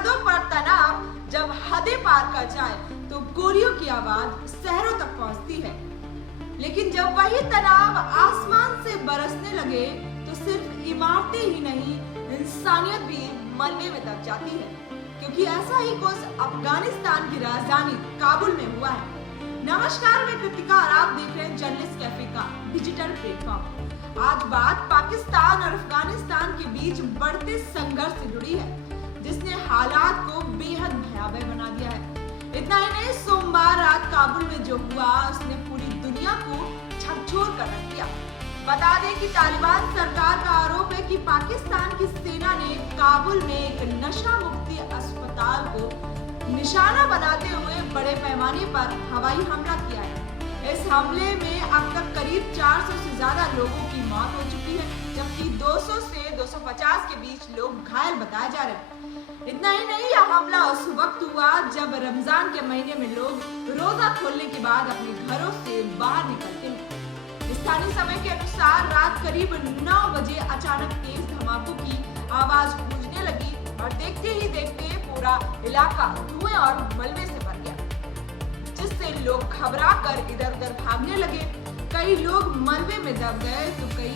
सरहदों पर तनाव जब हदें पार कर जाए तो गोलियों की आवाज शहरों तक पहुंचती है। लेकिन जब वही तनाव आसमान से बरसने लगे तो सिर्फ इमारतें ही नहीं, इंसानियत भी मलबे में दब जाती है। क्योंकि ऐसा ही कुछ अफगानिस्तान की राजधानी काबुल में हुआ है। नमस्कार, मैं कृतिका और आप देख रहे हैं जर्नलिस्ट कैफे का डिजिटल प्लेटफॉर्म। आज बात पाकिस्तान और अफगानिस्तान के बीच बढ़ते संघर्ष से जुड़ी है, जिसने हालात को बेहद भयावह बना दिया है। इतना ही नहीं, सोमवार रात काबुल में जो हुआ उसने पूरी दुनिया को झकझोर कर रख दिया। बता दें कि तालिबान सरकार का आरोप है कि पाकिस्तान की सेना ने काबुल में एक नशा मुक्ति अस्पताल को निशाना बनाते हुए बड़े पैमाने पर हवाई हमला किया है। इस हमले में अब तक करीब 400 से ज्यादा लोगों की मौत हो चुकी है, जबकि 200 से 250 के बीच लोग घायल बताए जा रहे हैं। इतना ही नहीं, यह हमला उस वक्त हुआ जब रमजान के महीने में लोग रोजा खोलने के बाद अपने घरों से बाहर निकलते हैं। स्थानीय समय के अनुसार रात करीब 9 बजे अचानक तेज धमाकों की आवाज गूंजने लगी और देखते ही देखते पूरा इलाका धुएं और मलबे से भर गया, जिससे लोग घबरा कर इधर उधर भागने लगे। कई लोग मलबे में दब गए तो कई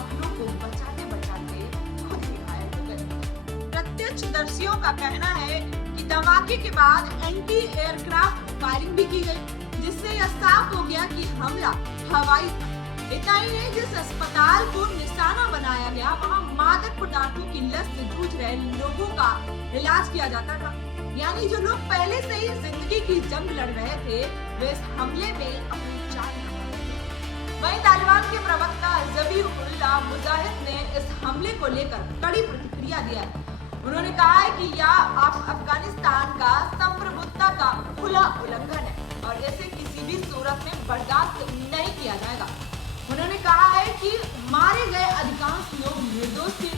अपनों को बचाते बचाते खुद ही घायल हो गए। प्रत्यक्षदर्शियों का कहना है कि धमाके के बाद एंटी एयरक्राफ्ट फायरिंग भी की गई, जिससे यह साफ हो गया कि हमला हवाई था। इतना ही नहीं, जिस अस्पताल को निशाना बनाया गया वहाँ मादक पदार्थों की लत से जूझ रहे लोगों का इलाज किया जाता था। यानी जो लोग पहले से ही जिंदगी की जंग लड़ रहे थे, वे इस हमले में अपनी जान गंवा बैठे। वहीं तालिबान के प्रवक्ता ज़बीहुल्लाह मुजाहिद ने इस हमले को लेकर कड़ी प्रतिक्रिया दिया है। उन्होंने कहा है कि यह अफगानिस्तान का संप्रभुत्ता का खुला उल्लंघन है और इसे किसी भी सूरत में बर्दाश्त नहीं किया जाएगा। उन्होंने कहा है कि मारे गए अधिकांश लोग निर्दोष थे,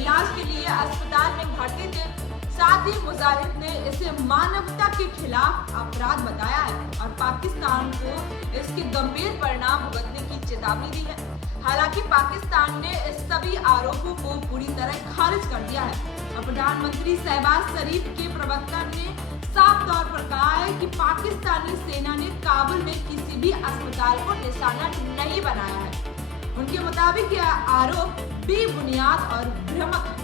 इलाज के लिए अस्पताल में भर्ती थे। साथ ही मुजाहिद ने इसे मानवता के खिलाफ अपराध बताया है और पाकिस्तान को इसके गंभीर परिणाम भुगतने की चेतावनी दी है। हालांकि पाकिस्तान ने इस सभी आरोपों को पूरी तरह खारिज कर दिया है। प्रधानमंत्री शहबाज शरीफ के प्रवक्ता ने साफ तौर पर कहा है कि पाकिस्तानी सेना ने काबुल में किसी भी अस्पताल को निशाना नहीं बनाया है। उनके मुताबिक यह आरोप बेबुनियाद और भ्रामक है।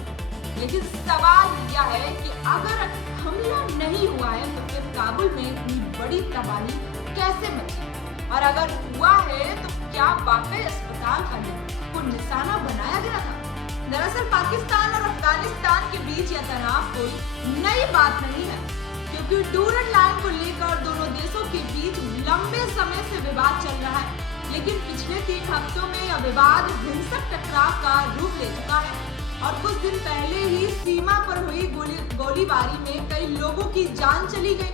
लेकिन सवाल यह है कि अगर हमला नहीं हुआ है तो फिर काबुल में इतनी बड़ी तबाही कैसे मची, और अगर हुआ है तो क्या वाकई अस्पताल को निशाना बनाया गया था? दरअसल पाकिस्तान और अफगानिस्तान के बीच यह तनाव कोई नई बात नहीं है, क्योंकि डूरन लाइन को लेकर दोनों देशों के बीच लंबे समय से विवाद चल रहा है। लेकिन पिछले 3 हफ्तों में यह विवाद हिंसक टकराव का रूप ले चुका है और कुछ दिन पहले ही सीमा पर हुई गोलीबारी में कई लोगों की जान चली गई।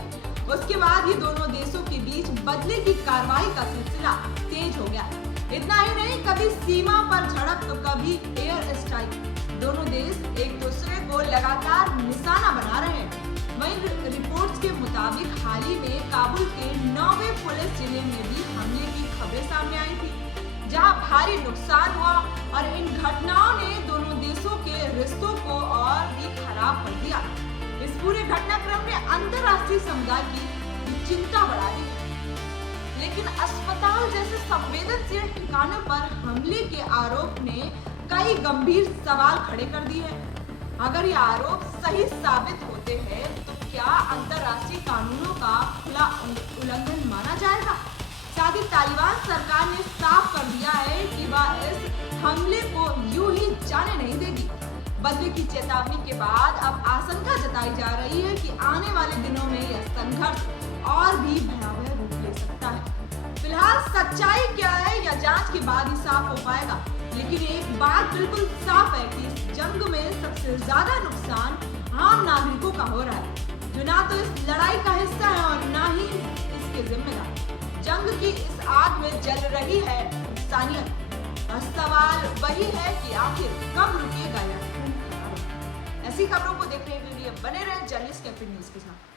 उसके बाद ही दोनों देशों के बीच बदले की कार्रवाई का सिलसिला तेज हो गया। इतना ही नहीं, कभी सीमा पर झड़प तो कभी एयर स्ट्राइक। दोनों देश एक दूसरे को लगातार निशाना बना रहे हैं। वहीं रिपोर्ट्स के मुताबिक हाल ही में काबुल के 9वें पुलिस जिले में भी हमले की खबरें सामने आई थी, जहां भारी नुकसान हुआ और इन घटनाओं ने दोनों देशों के रिश्तों को और भी खराब कर दिया। इस पूरे घटनाक्रम ने अंतर्राष्ट्रीय समुदाय की चिंता बढ़ा दी। लेकिन अस्पताल जैसे संवेदनशील ठिकानों पर हमले के आरोप ने कई गंभीर सवाल खड़े कर दिए हैं। अगर ये आरोप सही साबित होते हैं तो क्या अंतर्राष्ट्रीय कानूनों का खुला उल्लंघन माना जाएगा? साथ ही तालिबान सरकार ने साफ कर दिया है कि वह इस हमले को यूं ही जाने नहीं देगी। बदले की चेतावनी के बाद अब आशंका जताई जा रही है कि आने वाले दिनों में यह संघर्ष और भी भयावह रूप ले सकता है। फिलहाल सच्चाई क्या है यह जांच के बाद ही साफ हो पाएगा। लेकिन एक बात बिल्कुल साफ है कि इस जंग में सबसे ज्यादा नुकसान आम नागरिकों का हो रहा है, जो ना तो इस लड़ाई का हिस्सा है और ना ही इसके जिम्मेदार। जंग की इस आग में जल रही है इंसानियत और सवाल वही है कि आखिर कब रुकेगा यह खून खराबा। ऐसी खबरों को देखने के लिए बने रहे जर्नलिस्ट कैफे न्यूज के साथ।